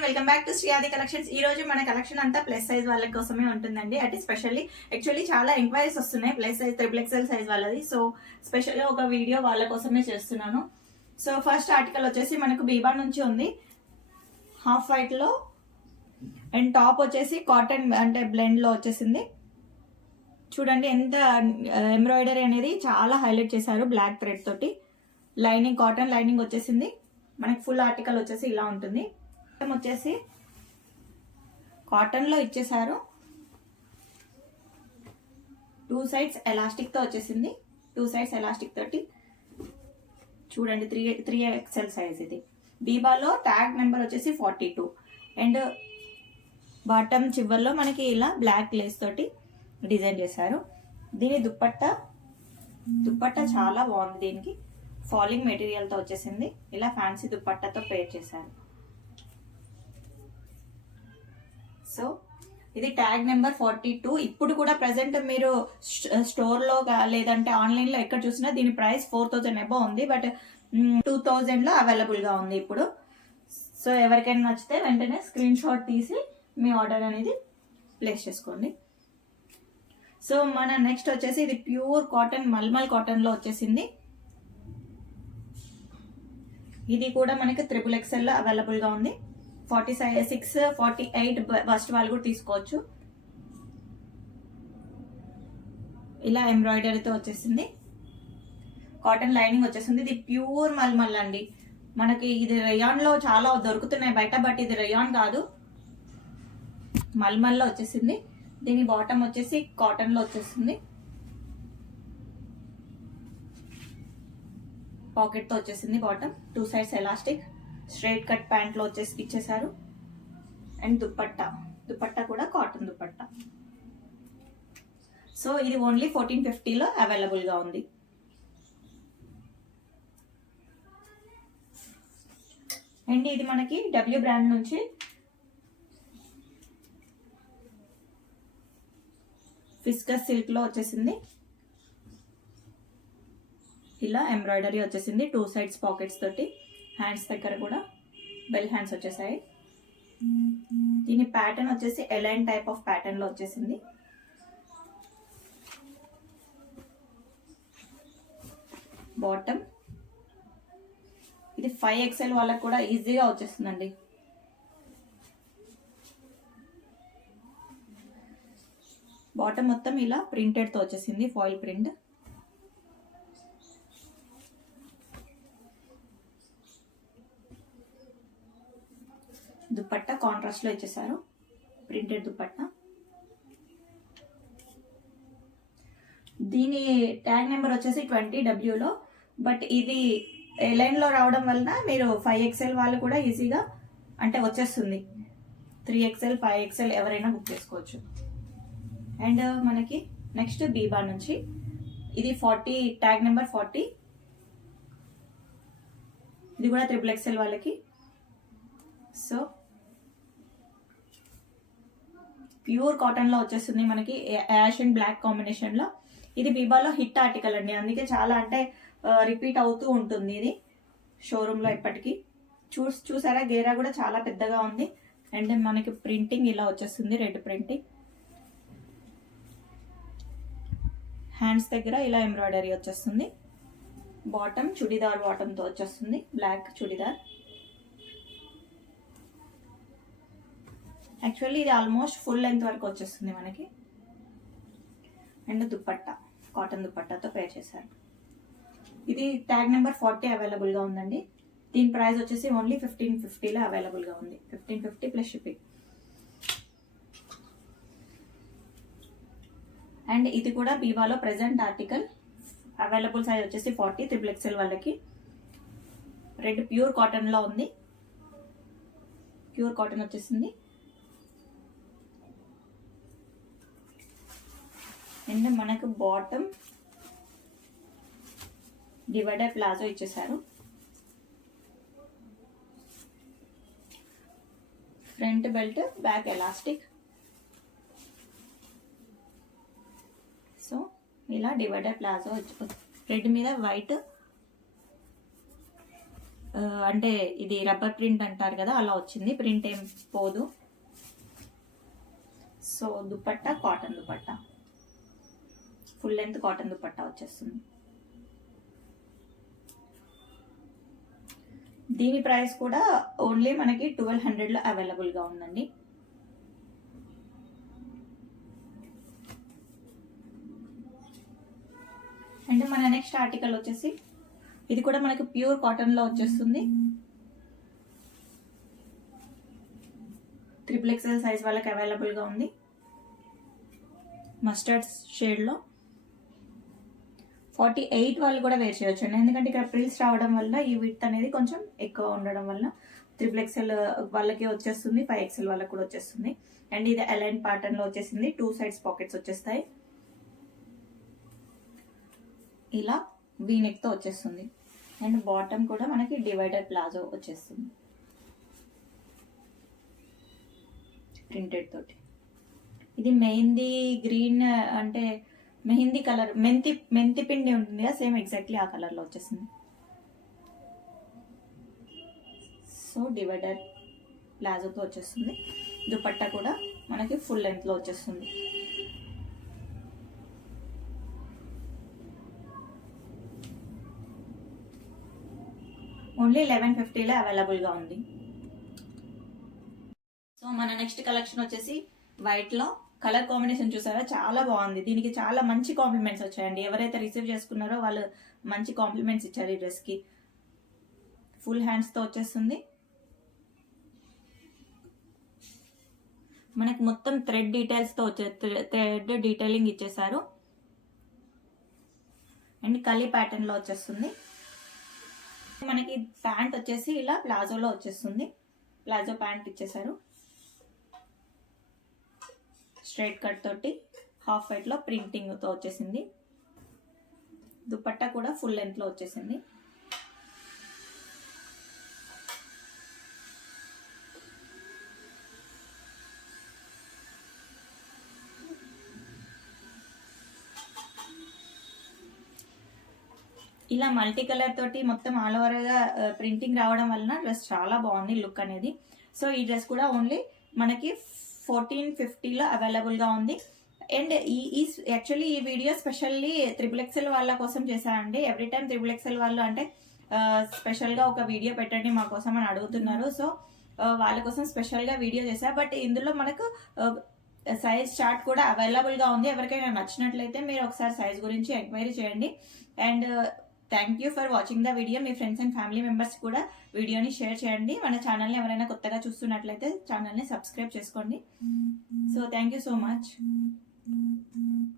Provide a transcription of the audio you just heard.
And welcome back to Sriyadi collections. ఈ రోజు మన కలెక్షన్ అంతా ప్లస్ సైజ్ వాళ్ళ కోసమే ఉంటుందండి. అంటే స్పెషల్లీ యాక్చువల్లీ చాలా ఎంక్వైరీస్ వస్తున్నాయి plus size triple XL size వాళ్ళది. సో స్పెషల్గా ఒక వీడియో వాళ్ళ కోసమే చేస్తున్నాను. సో ఫస్ట్ ఆర్టికల్ వచ్చేసి మనకు బీబా నుంచి ఉంది, హాఫ్ వైట్ లో అండ్ టాప్ వచ్చేసి కాటన్ అంటే బ్లెండ్ లో వచ్చేసింది. చూడండి ఎంత ఎంబ్రాయిడరీ అనేది చాలా హైలైట్ చేశారు బ్లాక్ థ్రెడ్ తోటి. లైనింగ్ కాటన్ లైనింగ్ వచ్చేసింది. మనకి ఫుల్ ఆర్టికల్ వచ్చేసి ఇలా ఉంటుంది. వచ్చేసి కాటన్ లో ఇచ్చేసారు, 2 sides ఎలాస్టిక్ తో వచ్చేసింది. 2 sides ఎలాస్టిక్ తోటి చూడండి 3XL సైజ్. ఇది బీబాలో ట్యాగ్ నెంబర్ వచ్చేసి 42 అండ్ బాటమ్ చివర్లో మనకి ఇలా బ్లాక్ లేస్ తోటి డిజైన్ చేశారు. దీని దుప్పట్టా చాలా బాగుంది. దీనికి ఫాలింగ్ మెటీరియల్ తో వచ్చేసింది. ఇలా ఫ్యాన్సీ దుప్పట్టాతో పేర్ చేశారు. సో ఇది ట్యాగ్ నెంబర్ 42. ఇప్పుడు కూడా ప్రెసెంట్ మీరు స్టోర్ లో లేదంటే ఆన్లైన్ లో ఎక్కడ చూసినా దీని ప్రైస్ 4000 అబౌవ్ ఉంది. బట్ 2000 లో అవైలబుల్ గా ఉంది ఇప్పుడు. సో ఎవరికైనా నచ్చితే వెంటనే స్క్రీన్ షాట్ తీసి మీ ఆర్డర్ అనేది ప్లేస్ చేసుకోండి. సో మన నెక్స్ట్ వచ్చేసి ఇది ప్యూర్ కాటన్ మల్మల్ కాటన్ లో వచ్చేసింది. ఇది కూడా మనకి XXL లో అవైలబుల్ గా ఉంది. 46, 48 బస్ట్ వాళ్ళు కూడా తీసుకోవచ్చు. ఇలా ఎంబ్రాయిడరీతో వచ్చేసింది. కాటన్ లైనింగ్ వచ్చేసింది. ఇది ప్యూర్ మల్మల్ అండి. మనకి ఇది రయాన్ లో చాలా దొరుకుతున్నాయి బయట, బట్ ఇది రయాన్ కాదు, మల్మల్ లో వచ్చేసింది. దీని బాటమ్ వచ్చేసి కాటన్ లో వచ్చేసింది. పాకెట్ తో వచ్చేసింది bottom. 2 sides elastic straight cut pant లో వచ్చేసి ఇచ్చేసారు. అండ్ దుపట్టా కూడా కాటన్ దుపట్టా. సో ఇది ఓన్లీ 1450 లో అవైలబుల్ గా ఉంది. అండ్ ఇది మనకి డబ్ల్యూ బ్రాండ్ నుంచి ఫిస్కస్ సిల్క్ లో వచ్చేసింది. ఇలా ఎంబ్రాయిడరీ వచ్చేసింది. 2 sides పాకెట్స్ తోటి. హ్యాండ్స్ దగ్గర కూడా బెల్ హ్యాండ్స్ వచ్చేసాయి. దీని ప్యాటర్న్ వచ్చేసి ఎలైన్ టైప్ ఆఫ్ ప్యాటర్న్ లో వచ్చేసింది. బాటమ్ ఇది 5XL వాళ్ళకి కూడా ఈజీగా వచ్చేస్తుందండి. బాటమ్ మొత్తం ఇలా ప్రింటెడ్ తో వచ్చేసింది, ఫాయిల్ ప్రింట్. దుపట్టా కాంట్రాస్ట్ లో ఇచ్చేసారు, ప్రింటెడ్ దుపట్టా. దీని ట్యాగ్ నెంబర్ వచ్చేసి 20W లో, బట్ ఇది ఎలైన్ లో రావడం వలన మీరు 5XL వాళ్ళు కూడా ఈజీగా అంటే వచ్చేస్తుంది. 3XL 5XL ఎవరైనా బుక్ చేసుకోవచ్చు. అండ్ మనకి నెక్స్ట్ బీబా నుంచి ఇది 40 ట్యాగ్ నెంబర్ 40. ఇది కూడా XXL వాళ్ళకి. సో ప్యూర్ కాటన్ లో వచ్చేస్తుంది మనకి, యాష్ అండ్ బ్లాక్ కాంబినేషన్ లో. ఇది బీబాలో హిట్ ఆర్టికల్ అండి, అందుకే చాలా అంటే రిపీట్ అవుతూ ఉంటుంది ఇది షోరూమ్ లో ఎప్పటికీ. చూసారా గేరా కూడా చాలా పెద్దగా ఉంది. అండ్ మనకి ప్రింటింగ్ ఇలా వచ్చేస్తుంది, రెడ్ ప్రింటింగ్. హ్యాండ్స్ దగ్గర ఇలా ఎంబ్రాయిడరీ వచ్చేస్తుంది. బాటమ్ చుడిదార్ బాటమ్ తో వచ్చేస్తుంది, బ్లాక్ చుడిదార్. యాక్చువల్లీ ఇది ఆల్మోస్ట్ ఫుల్ లెంత్ వరకు వచ్చేస్తుంది మనకి. అండ్ దుపట్టా కాటన్ దుపట్టాతో పేర్ చేశారు. ఇది ట్యాగ్ నెంబర్ 40 అవైలబుల్ గా ఉందండి. దీని ప్రైస్ వచ్చేసి ఓన్లీ 1550 లో అవైలబుల్ గా ఉంది. 1550 ప్లస్ షిప్పింగ్. అండ్ ఇది కూడా బీబాలో ప్రెసెంట్ ఆర్టికల్. అవైలబుల్ సైజ్ వచ్చేసి 40, XXL వాళ్ళకి. రెడ్ ప్యూర్ కాటన్ లో ఉంది, ప్యూర్ కాటన్ వచ్చేసింది. అండ్ మనకు బాటమ్ డివైడర్ ప్లాజో ఇచ్చేసారు. Front belt, back elastic. So ఇలా డివైడర్ ప్లాజో రెడ్ మీద వైట్ అంటే ఇది రబ్బర్ ప్రింట్ అంటారు కదా, అలా వచ్చింది. ప్రింట్ ఏం పోదు. So dupatta cotton dupatta, full length cotton dupatta వచ్చేస్తుంది. దీని ప్రైస్ కూడా ఓన్లీ మనకి 1200లో అవైలబుల్గా ఉందండి. అండ్ మన నెక్స్ట్ ఆర్టికల్ వచ్చేసి ఇది కూడా మనకి ప్యూర్ కాటన్లో వచ్చేస్తుంది. 3XL సైజ్ వాళ్ళకి అవైలబుల్గా ఉంది. మస్టర్డ్ షేడ్లో 48 వాళ్ళు కూడా వేర్ చేయొచ్చు అండి. ఎందుకంటే ఇక్కడ ప్రిల్స్ రావడం వల్ల ఈ విడ్త్ అనేది కొంచెం ఎక్కువ ఉండడం వల్ల 3XL వాళ్ళకి వచ్చేస్తుంది, 5XL వాళ్ళకి కూడా వచ్చేస్తుంది. అండ్ ఇది అలైన్ ప్యాటర్న్లో వచ్చేసింది. 2 సైడ్స్ పాకెట్స్ వచ్చేస్తాయి. ఇలా వీనెక్తో వచ్చేస్తుంది. అండ్ బాటమ్ కూడా మనకి డివైడర్ ప్లాజో వచ్చేస్తుంది ప్రింటెడ్ తోటి. ఇది మెహందీ గ్రీన్ అంటే మెహందీ కలర్, మెంతి పిండి ఉంటుంది కదా, సేమ్ ఎగ్జాక్ట్లీ ఆ కలర్లో వచ్చేసింది. సో డివైడర్ ప్లాజోతో వచ్చేస్తుంది. దుపట్టా కూడా మనకి ఫుల్ లెంత్లో వచ్చేస్తుంది. ఓన్లీ 1150లో అవైలబుల్గా ఉంది. సో మన నెక్స్ట్ కలెక్షన్ వచ్చేసి వైట్లో కలర్ కాంబినేషన్ చూసారా, చాలా బాగుంది. దీనికి చాలా మంచి కాంప్లిమెంట్స్ వచ్చాయండి. ఎవరైతే రిసీవ్ చేసుకున్నారో వాళ్ళు మంచి కాంప్లిమెంట్స్ ఇచ్చారు ఈ డ్రెస్కి. ఫుల్ హ్యాండ్స్తో వచ్చేస్తుంది. మనకి మొత్తం థ్రెడ్ డీటెయిల్స్తో థ్రెడ్ డీటెయిలింగ్ ఇచ్చేసారు. అండ్ కలీ ప్యాటర్న్లో వచ్చేస్తుంది. మనకి ప్యాంట్ వచ్చేసి ఇలా ప్లాజోలో వచ్చేస్తుంది. ప్లాజో ప్యాంట్ ఇచ్చేసారు. స్ట్రైట్ కట్ తోటి హాఫ్ వైట్లో ప్రింటింగ్తో వచ్చేసింది. దుపట్టా కూడా ఫుల్ లెంత్లో వచ్చేసింది. ఇలా మల్టీ కలర్ తోటి మొత్తం ఆల్ ఓవర్గా ప్రింటింగ్ రావడం వలన డ్రెస్ చాలా బాగుంది లుక్ అనేది. సో ఈ డ్రెస్ కూడా ఓన్లీ మనకి 1450లో అవైలబుల్గా ఉంది. అండ్ యాక్చువల్లీ ఈ వీడియో స్పెషల్లీ 3XL వాళ్ళ కోసం చేశానండి. ఎవ్రీ టైం 3XL వాళ్ళు అంటే స్పెషల్గా ఒక వీడియో పెట్టండి మా కోసం అని అడుగుతున్నారు. సో వాళ్ళ కోసం స్పెషల్గా వీడియో చేశా. బట్ ఇందులో మనకు సైజ్ చార్ట్ కూడా అవైలబుల్గా ఉంది. ఎవరికైనా నచ్చినట్లయితే మీరు ఒకసారి సైజ్ గురించి ఎంక్వైరీ చేయండి. And thank you for watching the video. Me friends and family members కూడా వీడియోని షేర్ చేయండి. మన ఛానల్ని ఎవరైనా కొత్తగా చూస్తున్నట్లయితే ఛానల్ని సబ్స్క్రైబ్ చేసుకోండి. So thank you so much.